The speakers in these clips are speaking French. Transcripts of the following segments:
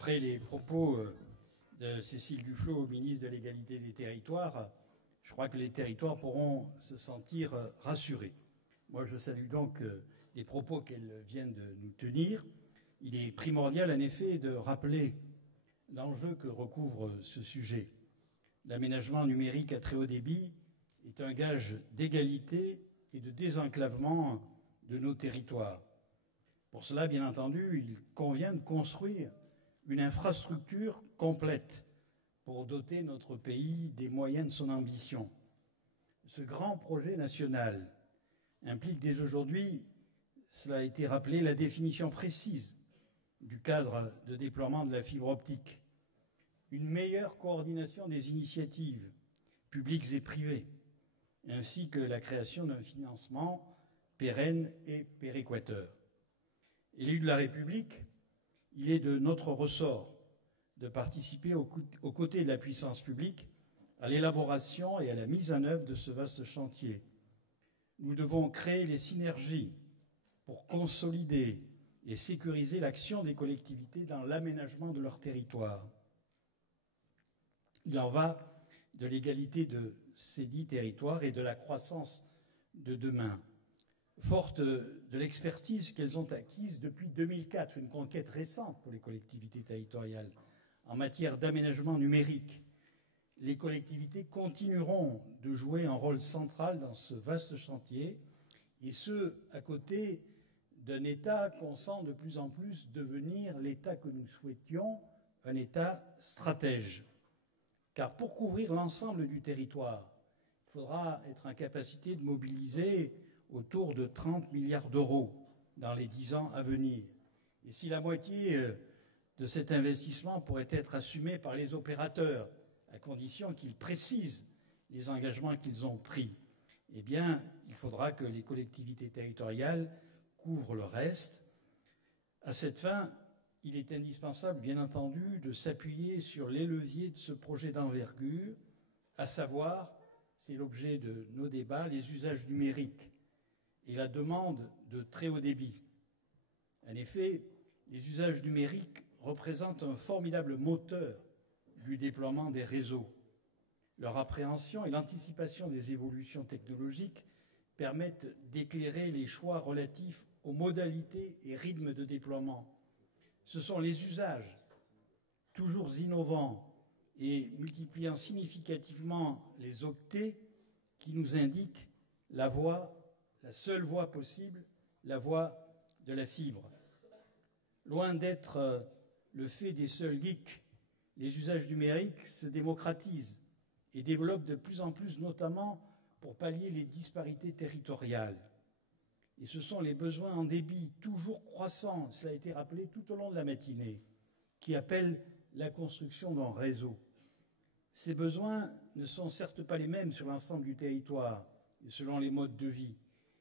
Après les propos de Cécile Duflot, ministre de l'Égalité des Territoires, je crois que les territoires pourront se sentir rassurés. Moi, je salue donc les propos qu'elle vient de nous tenir. Il est primordial, en effet, de rappeler l'enjeu que recouvre ce sujet. L'aménagement numérique à très haut débit est un gage d'égalité et de désenclavement de nos territoires. Pour cela, bien entendu, il convient de construire une infrastructure complète pour doter notre pays des moyens de son ambition. Ce grand projet national implique dès aujourd'hui, cela a été rappelé, la définition précise du cadre de déploiement de la fibre optique, une meilleure coordination des initiatives publiques et privées, ainsi que la création d'un financement pérenne et péréquateur. Élu de la République, il est de notre ressort de participer aux côtés de la puissance publique à l'élaboration et à la mise en œuvre de ce vaste chantier. Nous devons créer les synergies pour consolider et sécuriser l'action des collectivités dans l'aménagement de leur territoire. Il en va de l'égalité de ces dits territoires et de la croissance de demain. Fortes de l'expertise qu'elles ont acquise depuis 2004, une conquête récente pour les collectivités territoriales en matière d'aménagement numérique, les collectivités continueront de jouer un rôle central dans ce vaste chantier, et ce, à côté d'un État qu'on sent de plus en plus devenir l'État que nous souhaitions, un État stratège. Car pour couvrir l'ensemble du territoire, il faudra être en capacité de mobiliser autour de 30 milliards d'euros dans les 10 ans à venir. Et si la moitié de cet investissement pourrait être assumé par les opérateurs, à condition qu'ils précisent les engagements qu'ils ont pris, eh bien, il faudra que les collectivités territoriales couvrent le reste. À cette fin, il est indispensable, bien entendu, de s'appuyer sur les leviers de ce projet d'envergure, à savoir, c'est l'objet de nos débats, les usages numériques et la demande de très haut débit. En effet, les usages numériques représentent un formidable moteur du déploiement des réseaux. Leur appréhension et l'anticipation des évolutions technologiques permettent d'éclairer les choix relatifs aux modalités et rythmes de déploiement. Ce sont les usages, toujours innovants et multipliant significativement les octets, qui nous indiquent la voie, la seule voie possible, la voie de la fibre. Loin d'être le fait des seuls geeks, les usages numériques se démocratisent et développent de plus en plus, notamment pour pallier les disparités territoriales. Et ce sont les besoins en débit toujours croissants, cela a été rappelé tout au long de la matinée, qui appellent la construction d'un réseau. Ces besoins ne sont certes pas les mêmes sur l'ensemble du territoire et selon les modes de vie,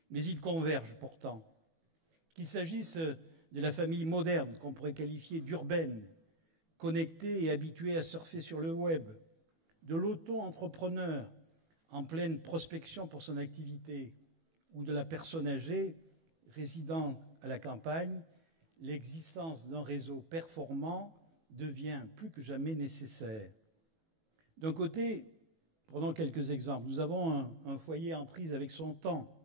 mais ils convergent pourtant. Qu'il s'agisse de la famille moderne, qu'on pourrait qualifier d'urbaine, connectée et habituée à surfer sur le web, de l'auto-entrepreneur en pleine prospection pour son activité, ou de la personne âgée résidant à la campagne, l'existence d'un réseau performant devient plus que jamais nécessaire. D'un côté, prenons quelques exemples. Nous avons un foyer en prise avec son temps.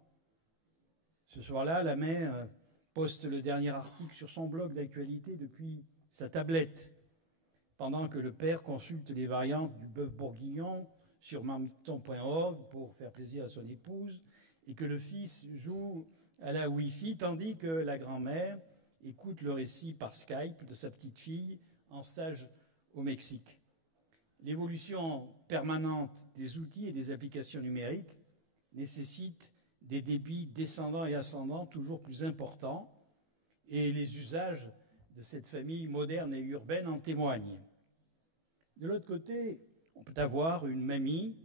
Ce soir-là, la mère poste le dernier article sur son blog d'actualité depuis sa tablette, pendant que le père consulte les variantes du bœuf bourguignon sur marmiton.org pour faire plaisir à son épouse, et que le fils joue à la Wi-Fi, tandis que la grand-mère écoute le récit par Skype de sa petite fille en stage au Mexique. L'évolution permanente des outils et des applications numériques nécessite des débits descendants et ascendants toujours plus importants, et les usages de cette famille moderne et urbaine en témoignent. De l'autre côté, on peut avoir une mamie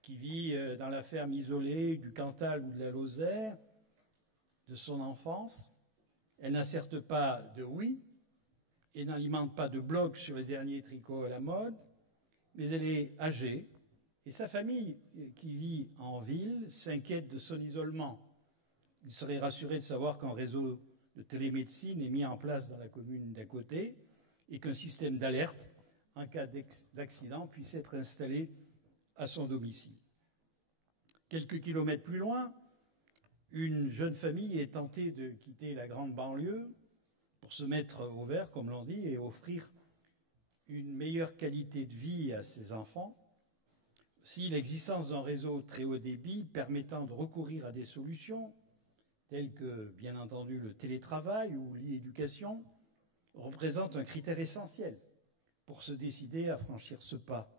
qui vit dans la ferme isolée du Cantal ou de la Lozère de son enfance. Elle n'a certes pas de Wii et n'alimente pas de blog sur les derniers tricots à la mode, mais elle est âgée et sa famille, qui vit en ville, s'inquiète de son isolement. Il serait rassuré de savoir qu'un réseau de télémédecine est mis en place dans la commune d'à côté et qu'un système d'alerte en cas d'accident puisse être installé à son domicile. Quelques kilomètres plus loin, une jeune famille est tentée de quitter la grande banlieue pour se mettre au vert, comme l'on dit, et offrir une meilleure qualité de vie à ses enfants. Si l'existence d'un réseau très haut débit permettant de recourir à des solutions, telles que, bien entendu, le télétravail ou l'e-éducation, représente un critère essentiel pour se décider à franchir ce pas.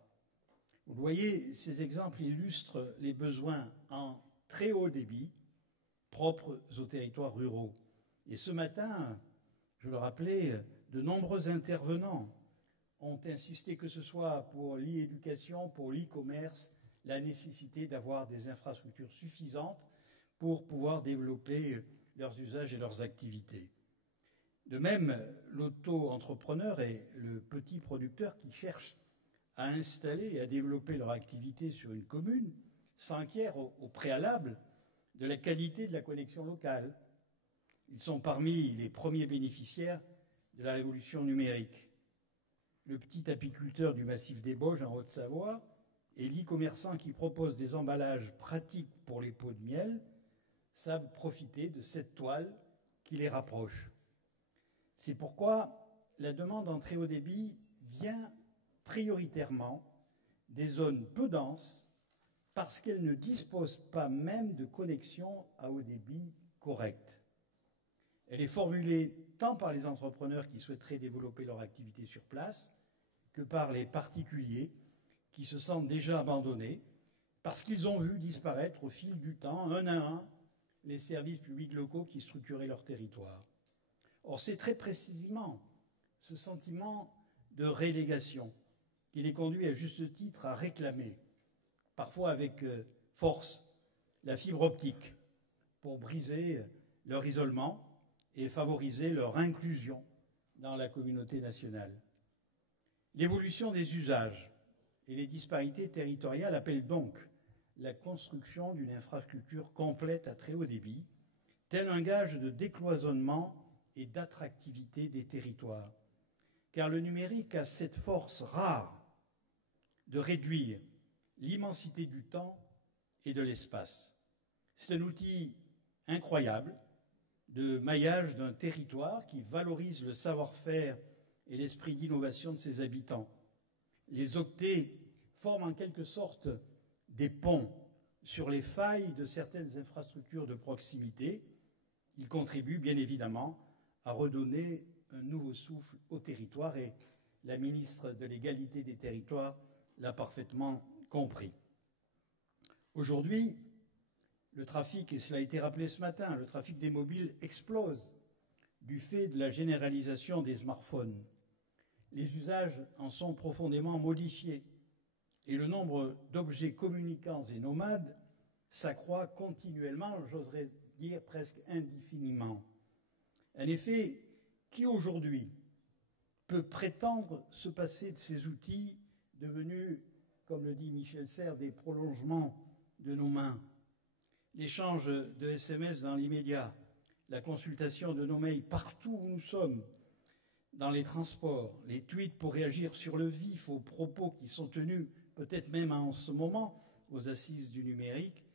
Vous le voyez, ces exemples illustrent les besoins en très haut débit propres aux territoires ruraux. Et ce matin, je le rappelais, de nombreux intervenants ont insisté, que ce soit pour l'e-éducation, pour l'e-commerce, la nécessité d'avoir des infrastructures suffisantes pour pouvoir développer leurs usages et leurs activités. De même, l'auto-entrepreneur et le petit producteur qui cherchent à installer et à développer leur activité sur une commune s'inquièrent au préalable de la qualité de la connexion locale. Ils sont parmi les premiers bénéficiaires de la révolution numérique. Le petit apiculteur du massif des Bauges en Haute-Savoie et l'e-commerçant qui propose des emballages pratiques pour les pots de miel savent profiter de cette toile qui les rapproche. C'est pourquoi la demande en très haut débit vient prioritairement des zones peu denses parce qu'elles ne disposent pas même de connexion à haut débit correcte. Elle est formulée tant par les entrepreneurs qui souhaiteraient développer leur activité sur place que par les particuliers qui se sentent déjà abandonnés parce qu'ils ont vu disparaître au fil du temps, un à un, les services publics locaux qui structuraient leur territoire. Or, c'est très précisément ce sentiment de relégation qui les conduit à juste titre à réclamer, parfois avec force, la fibre optique pour briser leur isolement et favoriser leur inclusion dans la communauté nationale. L'évolution des usages et les disparités territoriales appellent donc la construction d'une infrastructure complète à très haut débit, tel un gage de décloisonnement et d'attractivité des territoires. Car le numérique a cette force rare de réduire l'immensité du temps et de l'espace. C'est un outil incroyable de maillage d'un territoire qui valorise le savoir-faire et l'esprit d'innovation de ses habitants. Les octets forment en quelque sorte des ponts sur les failles de certaines infrastructures de proximité. Ils contribuent bien évidemment à redonner un nouveau souffle au territoire et la ministre de l'Égalité des territoires l'a parfaitement compris. Aujourd'hui, le trafic, et cela a été rappelé ce matin, le trafic des mobiles explose du fait de la généralisation des smartphones. Les usages en sont profondément modifiés et le nombre d'objets communicants et nomades s'accroît continuellement, j'oserais dire presque indéfiniment. En effet, qui aujourd'hui peut prétendre se passer de ces outils devenus, comme le dit Michel Serres, des prolongements de nos mains? L'échange de SMS dans l'immédiat, la consultation de nos mails partout où nous sommes, dans les transports, les tweets pour réagir sur le vif aux propos qui sont tenus, peut-être même en ce moment, aux assises du numérique,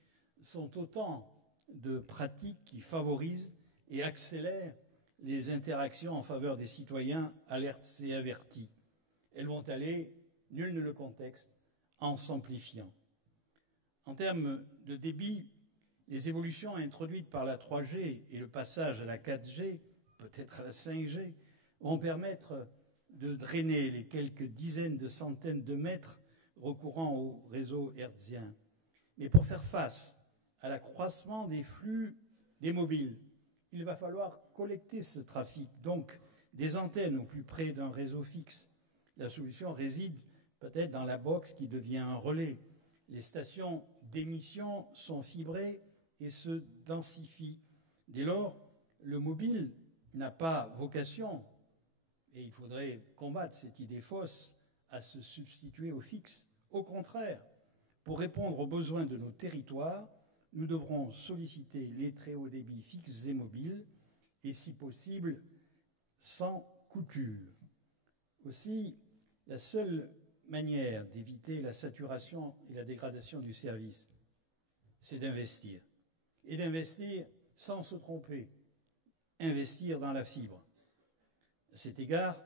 sont autant de pratiques qui favorisent et accélèrent les interactions en faveur des citoyens alertes et avertis. Elles vont aller, nul ne le conteste, en s'amplifiant. En termes de débit, les évolutions introduites par la 3G et le passage à la 4G, peut-être à la 5G, vont permettre de drainer les quelques dizaines de centaines de mètres recourant au réseau hertzien. Mais pour faire face à l'accroissement des flux des mobiles, il va falloir collecter ce trafic, donc des antennes au plus près d'un réseau fixe. La solution réside peut-être dans la box qui devient un relais. Les stations d'émission sont fibrées et se densifient. Dès lors, le mobile n'a pas vocation, et il faudrait combattre cette idée fausse, à se substituer au fixe. Au contraire, pour répondre aux besoins de nos territoires, nous devrons solliciter les très hauts débits fixes et mobiles, et si possible, sans couture. Aussi, la seule manière d'éviter la saturation et la dégradation du service, c'est d'investir. Et d'investir sans se tromper, investir dans la fibre. À cet égard,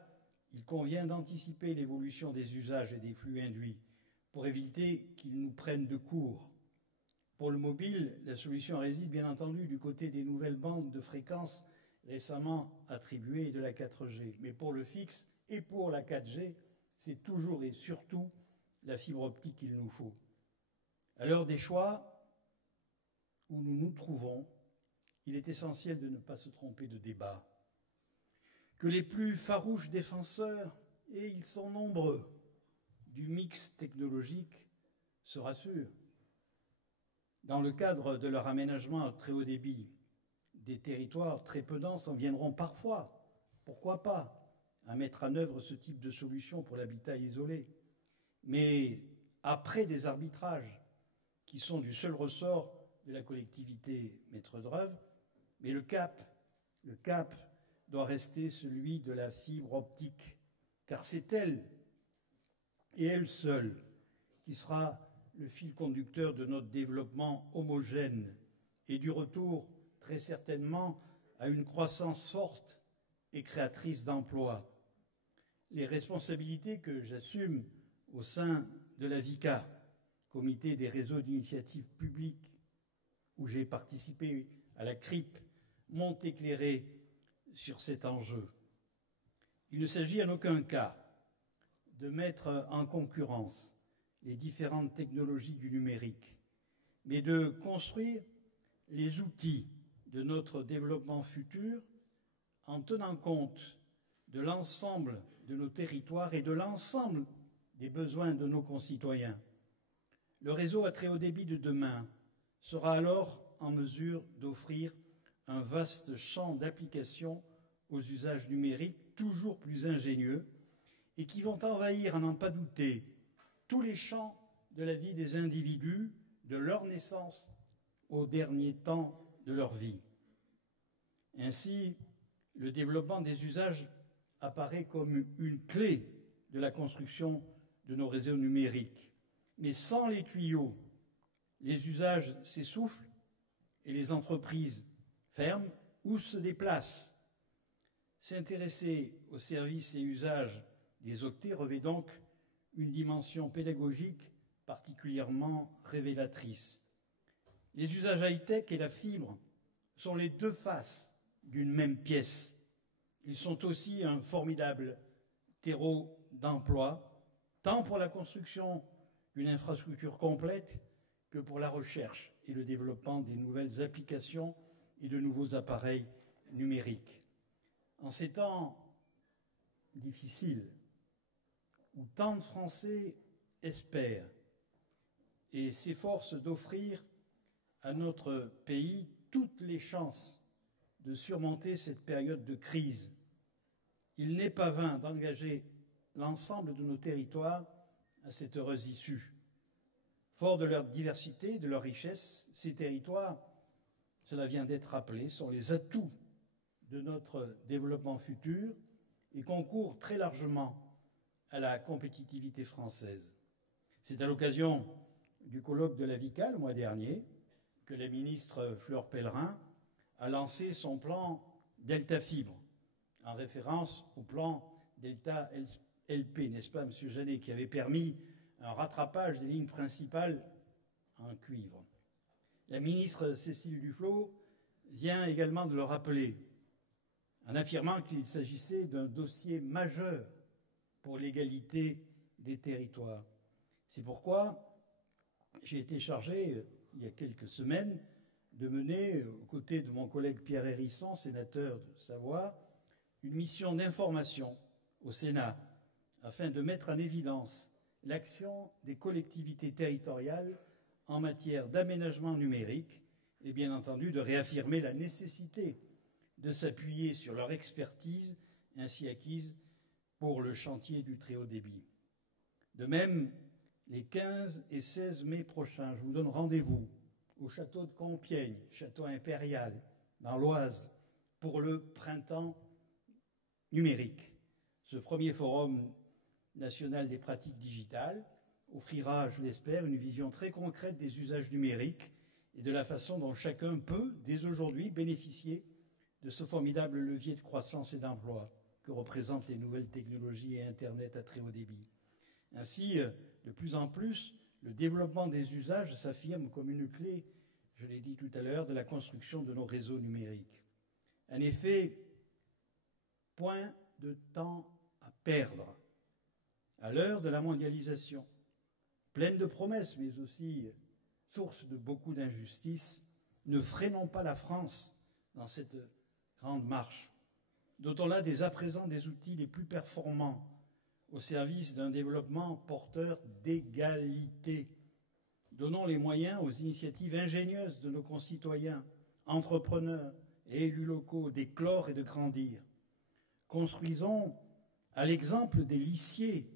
il convient d'anticiper l'évolution des usages et des flux induits pour éviter qu'ils nous prennent de court. Pour le mobile, la solution réside bien entendu du côté des nouvelles bandes de fréquences récemment attribuées de la 4G. Mais pour le fixe et pour la 4G, c'est toujours et surtout la fibre optique qu'il nous faut. À l'heure des choix où nous nous trouvons, il est essentiel de ne pas se tromper de débat. Que les plus farouches défenseurs, et ils sont nombreux, du mix technologique se rassurent. Dans le cadre de leur aménagement à très haut débit, des territoires très peu denses en viendront parfois, pourquoi pas, à mettre en œuvre ce type de solution pour l'habitat isolé. Mais après des arbitrages qui sont du seul ressort de la collectivité maître d'œuvre, mais le cap doit rester celui de la fibre optique, car c'est elle, et elle seule, qui sera le fil conducteur de notre développement homogène et du retour, très certainement, à une croissance forte et créatrice d'emplois. Les responsabilités que j'assume au sein de la VICA, Comité des réseaux d'initiative publique, où j'ai participé à la CRIP, m'ont éclairé sur cet enjeu. Il ne s'agit en aucun cas de mettre en concurrence les différentes technologies du numérique, mais de construire les outils de notre développement futur en tenant compte de l'ensemble de nos territoires et de l'ensemble des besoins de nos concitoyens. Le réseau à très haut débit de demain sera alors en mesure d'offrir un vaste champ d'applications aux usages numériques toujours plus ingénieux et qui vont envahir, à n'en pas douter, tous les champs de la vie des individus, de leur naissance au dernier temps de leur vie. Ainsi, le développement des usages apparaît comme une clé de la construction de nos réseaux numériques. Mais sans les tuyaux, les usages s'essoufflent et les entreprises ferment ou se déplacent. S'intéresser aux services et usages des octets revêt donc une dimension pédagogique particulièrement révélatrice. Les usages high-tech et la fibre sont les deux faces d'une même pièce. Ils sont aussi un formidable terreau d'emploi, tant pour la construction d'une infrastructure complète que pour la recherche et le développement des nouvelles applications et de nouveaux appareils numériques. En ces temps difficiles, où tant de Français espèrent et s'efforcent d'offrir à notre pays toutes les chances de surmonter cette période de crise, il n'est pas vain d'engager l'ensemble de nos territoires à cette heureuse issue. Forts de leur diversité, de leur richesse, ces territoires, cela vient d'être rappelé, sont les atouts de notre développement futur et concourent très largement à la compétitivité française. C'est à l'occasion du colloque de la VICA le mois dernier que la ministre Fleur Pellerin a lancé son plan Delta Fibre, en référence au plan Delta LP, n'est-ce pas, M. Jeannet, qui avait permis un rattrapage des lignes principales en cuivre. La ministre Cécile Duflot vient également de le rappeler, en affirmant qu'il s'agissait d'un dossier majeur pour l'égalité des territoires. C'est pourquoi j'ai été chargé, il y a quelques semaines, de mener, aux côtés de mon collègue Pierre Hérisson, sénateur de Savoie, une mission d'information au Sénat, afin de mettre en évidence l'action des collectivités territoriales en matière d'aménagement numérique et bien entendu de réaffirmer la nécessité de s'appuyer sur leur expertise ainsi acquise pour le chantier du très haut débit. De même, les 15 et 16 mai prochains, je vous donne rendez-vous au château de Compiègne, château impérial, dans l'Oise, pour le printemps numérique. Ce premier forum national des pratiques digitales offrira, je l'espère, une vision très concrète des usages numériques et de la façon dont chacun peut, dès aujourd'hui, bénéficier de ce formidable levier de croissance et d'emploi que représentent les nouvelles technologies et Internet à très haut débit. Ainsi, de plus en plus, le développement des usages s'affirme comme une clé, je l'ai dit tout à l'heure, de la construction de nos réseaux numériques. En effet, point de temps à perdre. À l'heure de la mondialisation, pleine de promesses, mais aussi source de beaucoup d'injustices, ne freinons pas la France dans cette grande marche. Dotons-la dès à présent des outils les plus performants au service d'un développement porteur d'égalité. Donnons les moyens aux initiatives ingénieuses de nos concitoyens, entrepreneurs et élus locaux d'éclore et de grandir. Construisons, à l'exemple des lissiers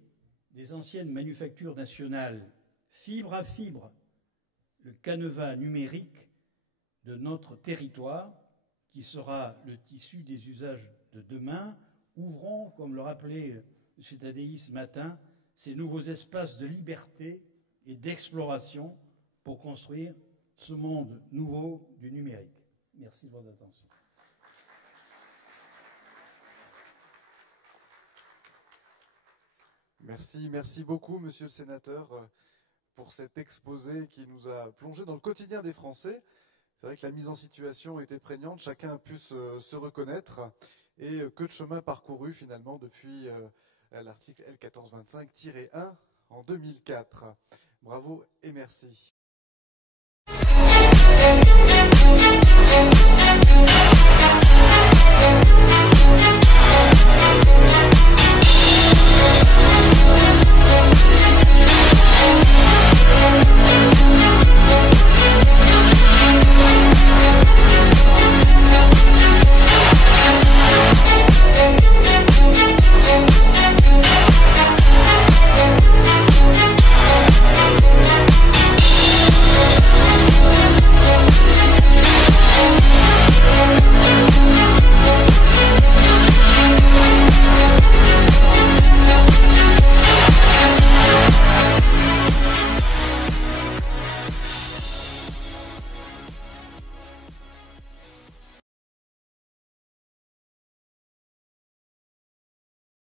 des anciennes manufactures nationales, fibre à fibre, le canevas numérique de notre territoire, qui sera le tissu des usages de demain. Ouvrons, comme le rappelait M. Tadei ce matin, ces nouveaux espaces de liberté et d'exploration pour construire ce monde nouveau du numérique. Merci de votre attention. Merci beaucoup, Monsieur le Sénateur, pour cet exposé qui nous a plongé dans le quotidien des Français. C'est vrai que la mise en situation était prégnante, chacun a pu se reconnaître, et que de chemin parcouru finalement depuis l'article L1425-1 en 2004. Bravo et merci.